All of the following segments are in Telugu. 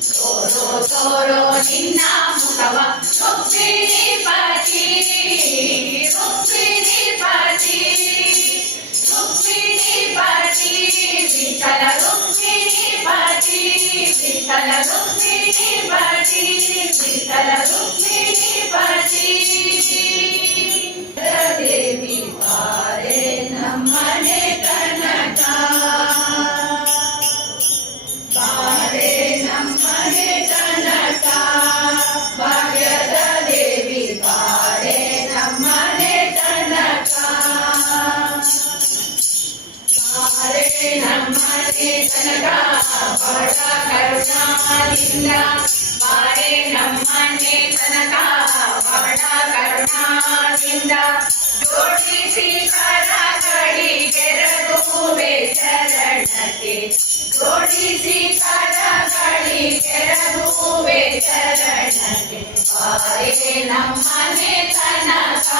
Toro, toro, ninna, mutava, chopini, para. తలకు చిరి చిరి పరి చిరి చిరి తలకు చిరి చిరి పరి ನಮ್ಮನೆ ಕನಕ ಬಡ ಕರುಣಾದಿಂದ ಬಾರೆ ನಮ್ಮನೆ ಕನಕ ಬಡ ಕರುಣಾದಿಂದ ಜೋಡಿಸಿ ಕರಗಳಿ ಕೆರಗುವೆ ಚರಣಕ್ಕೆ ಜೋಡಿಸಿ ಕರಗಳಿ ಕೆರಗುವೆ ಚರಣಕ್ಕೆ ಬಾರೆ ನಮ್ಮನೆ ಕನಕ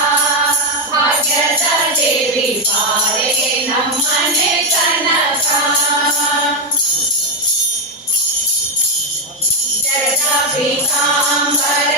ಭಾಗ್ಯದ ದೇವಿ ಬಾರೆ ನಮ್ಮನೆ ಕನಕ ಜಗದ ಪೀತಾಂಬರ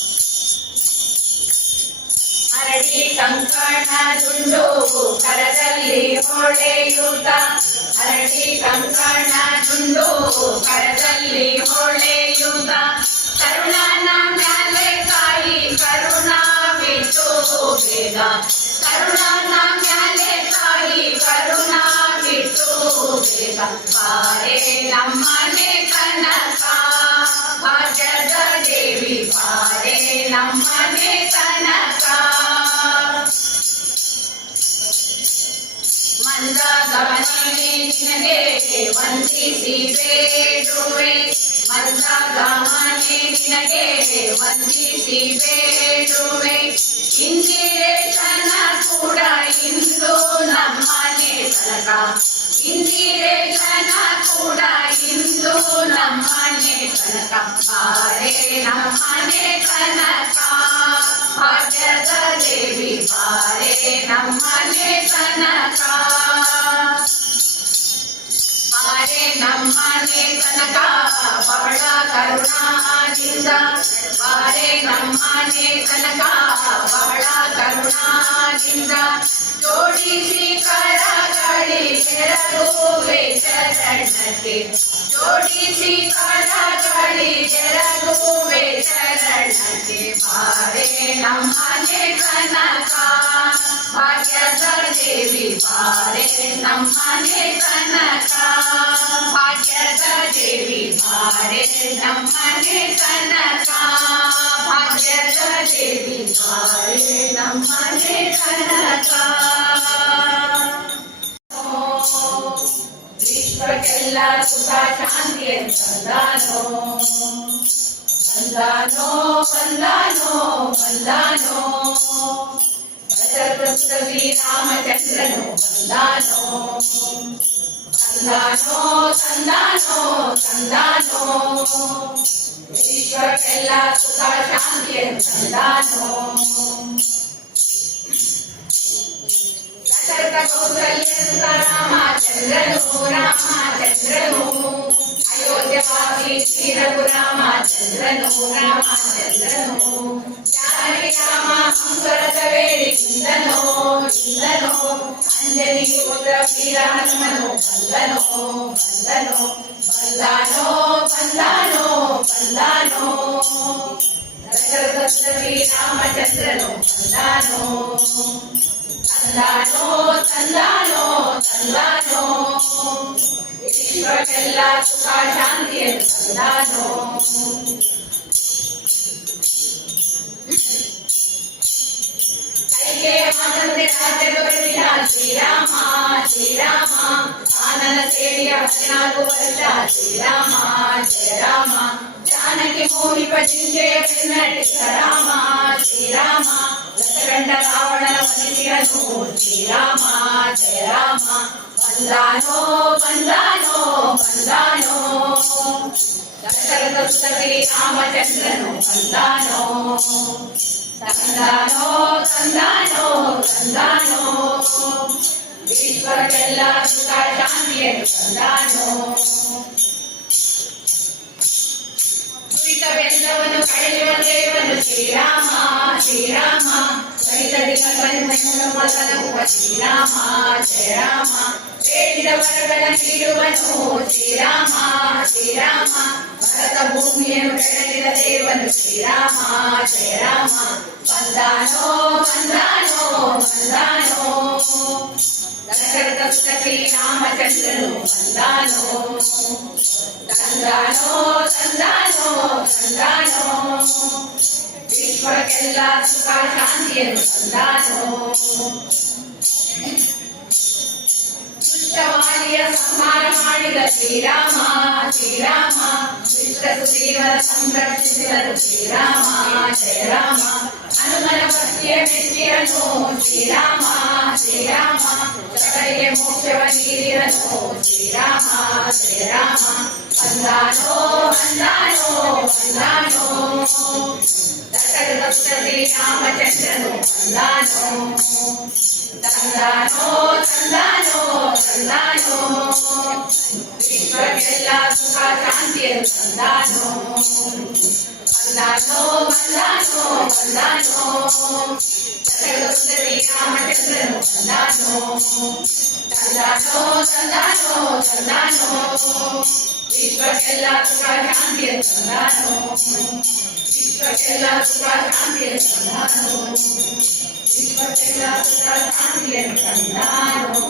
ಭಾಗ್ಯದ ದೇವಿ ಪಾರೆ ನಮ್ಮನೆ ಕನಕ ಹರಡಿ ಕಂಕಣ ದುಂಡು ಕರದಲ್ಲಿ ಹೊಳೆಯುತ್ತ ಹರಡಿ ಕಂಕಣ ದುಂಡು ಕರದಲ್ಲಿ ಹೊಳೆಯುತ್ತ ಕರುಣನ ಮ್ಯಾಲೆ ಕಾಯಿ ಕರುಣಾ ಬಿಟ್ಟು ಬೇಗ ಕರುಣನ ಮ್ಯಾಲೆ ಕಾಯಿ ಕರುಣಾ ಬಿಟ್ಟು ಬೇಗ ಬಾರೆ ನಮ್ಮನೆ ಕನಕ ಭಾಗ್ಯದ ದೇವಿ ಬಾರೆ ನಮ್ಮನೆ ಕನಕ ಮಂದಗಮನೆ ನಿನಗೆ ವಂದಿಸಿ ಬೇಡುವೆ ಮಂದಗಮನೆ ನಿನಗೆ ವಂದಿಸಿ ಬೇಡುವೆ ಇಂದಿರೇಶನ ಕೂಡ ಇಂದು ನಮ್ಮನೆ ತನಕ ಇಂದಿರೇಶನ ಕೂಡ ಇಂದು ನಮ್ಮನೆ ತನಕ ಬಾರೆ ನಮ್ಮನೆ ಕನಕ ಭಾಗ್ಯದ ಬಾರೆ ನಮ್ಮನೆ ಕನಕ ಬಾರೆ ನಮ್ಮನೆ ಕನಕ ಬಹಳ ಕರುಣಾದಿಂದ ಬಾರೆ ನಮ್ಮನೆ ಕನಕ ಬಹಳ ಕರುಣಾದಿಂದ ಜೋಡಿಸಿ ಕರಗಳಿ चरणते जोड़ी सी काला गली जरगो में नमने कनका भाग्यधर देवी पारे नमने कनका भाग्यधर देवी पारे नमने कनका भाग्यधर देवी पारे नमने कनका ವಿಶ್ವಕ್ಕೆಲ್ಲ ಸುಖ ಶಾಂತಿ ಸಂದಾನೋ ಬಂದಾನೋ ಬಂದಾನೋ ಬಂದಾನೋ ದಶರಥ ಶ್ರೀರಾಮಚಂದ್ರನು ಬಂದಾನೋ ತಂದಾನೋ ತಂದಾನೋ ತಂದಾನೋ ವಿಶ್ವಕ್ಕೆಲ್ಲ ಸುಖ ಶಾಂತಿಯನ್ನು ತಂದಾನೋ ದಶರಥ ಕೌಸಲ್ಯ ರಾಮಚಂದ್ರನು ರಾಮಚಂದ್ರನು చంద్రను రామచంద్రను అయోధ్యవాసి శ్రీరఘు రామచంద్రను రామచంద్రను జానవి రామ అంకురతవేడి చిందనో చిందనో అంజని పుత్ర శ్రీరామను బల్లనో బల్లనో బల్లానో బల్లానో బల్లానో దశరథ శ్రీరామచంద్రను బల్లానో ಬಂದಾನೋ ತಂದಾನೋ ತಂದಾನೋ ತಂದಾನೋ ವಿಶ್ವಕ್ಕೆಲ್ಲ ಸುಖ ಶಾಂತಿಯನ್ನು ತಂದಾನೋ ಕೈಗೆ ಮಾತಂತೆ ರಾಜ್ಯ ದೊರೆತಿದ ಶ್ರೀರಾಮ ಶ್ರೀರಾಮ ಆನನ ಸೇರಿಯ ಹದಿನಾಲ್ಕು ವರ್ಷ ಶ್ರೀರಾಮ ಜಯ ರಾಮ ಜಾನಕಿ ಮೋಹಿ ಭಜಿಂಜಯ ಬೆನ್ನಟ್ಟಿಸ ರಾಮ ಶ್ರೀರಾಮ దశకంఠ రావణ వందిరను శ్రీరామ జయ రామ వందానో వందానో వందానో దశరథ శ్రీరామచంద్రను వందానో తందానో ತಂದಾನೋ ದುರಿತವೆಲ್ಲವನ್ನು ಕಳೆಯುವ ದೇವನು ಶ್ರೀರಾಮ ಶ್ರೀರಾಮ ರೈತರಿಗೆ ಮಲ್ಲನುವ ಶ್ರೀರಾಮ ಜಯ ರಾಮ ಬೇಡಿದ ವರಗಳ ನೀಡುವನು ಶ್ರೀರಾಮ ಶ್ರೀರಾಮ ಭರತ ಭೂಮಿಯನ್ನು ಬೆಳಗಿದ ದೇವನು ಶ್ರೀರಾಮ ಜಯ ರಾಮ ಬಂದಾನೋ ಬಂದಾನೋ ಬಂದಾನೋ ದಶರಥ ಸುತ ಶ್ರೀರಾಮಚಂದ್ರನು ಬಂದಾನೋ ತಂದಾನೋ ತಂದಾನೋ ತಂದಾನೋ ವಿಶ್ವಕ್ಕೆಲ್ಲ ಸುಖ ಶಾಂತಿಯನ್ನು ತಂದಾನೋ ದುಷ್ಟವಾದಿಯ ಸಂಹಾರ ಮಾಡಿದ ಶ್ರೀರಾಮ ಶ್ರೀರಾಮ ದುಷ್ಟ ಸುಗ್ರೀವರ ಸಂರಕ್ಷಿಸಿದರು ಶ್ರೀರಾಮ ಜಯ ರಾಮ ಹನುಮನ ಭಕ್ತಿಯ ಮೆಚ್ಚಿಯನು ಶ್ರೀರಾಮ ಶ್ರೀರಾಮ ಸಕಲಿಗೆ ಮೋಕ್ಷವ ನೀಡಿದನು ಶ್ರೀರಾಮ ಜಯ ರಾಮ ಬಂದಾನೋ ಬಂದಾನೋ ಬಂದಾನೋ ದಶರಥ ಶ್ರೀರಾಮಚಂದ್ರನು ಬಂದಾನೋ ತಂದಾನೋ ತಂದಾನೋ ತಂದಾನೋ ವಿಶ್ವಕ್ಕೆಲ್ಲ ಸುಖ ಶಾಂತಿಯನ್ನು ತಂದಾನೋ ಬಂದಾನೋ ಬಂದಾನೋ ಬಂದಾನೋ ಶ್ರೀರಾಮಚಂದ್ರನು ಬಂದಾನೋ ತಂದಾನೋ ತಂದಾನೋ ತಂದಾನೋ ವಿಶ್ವಕ್ಕೆಲ್ಲ ಸುಖ ಶಾಂತಿಯನ್ನು कैलाश पर आंगे संधानो विश्व कैलाश पर आंगे संधानो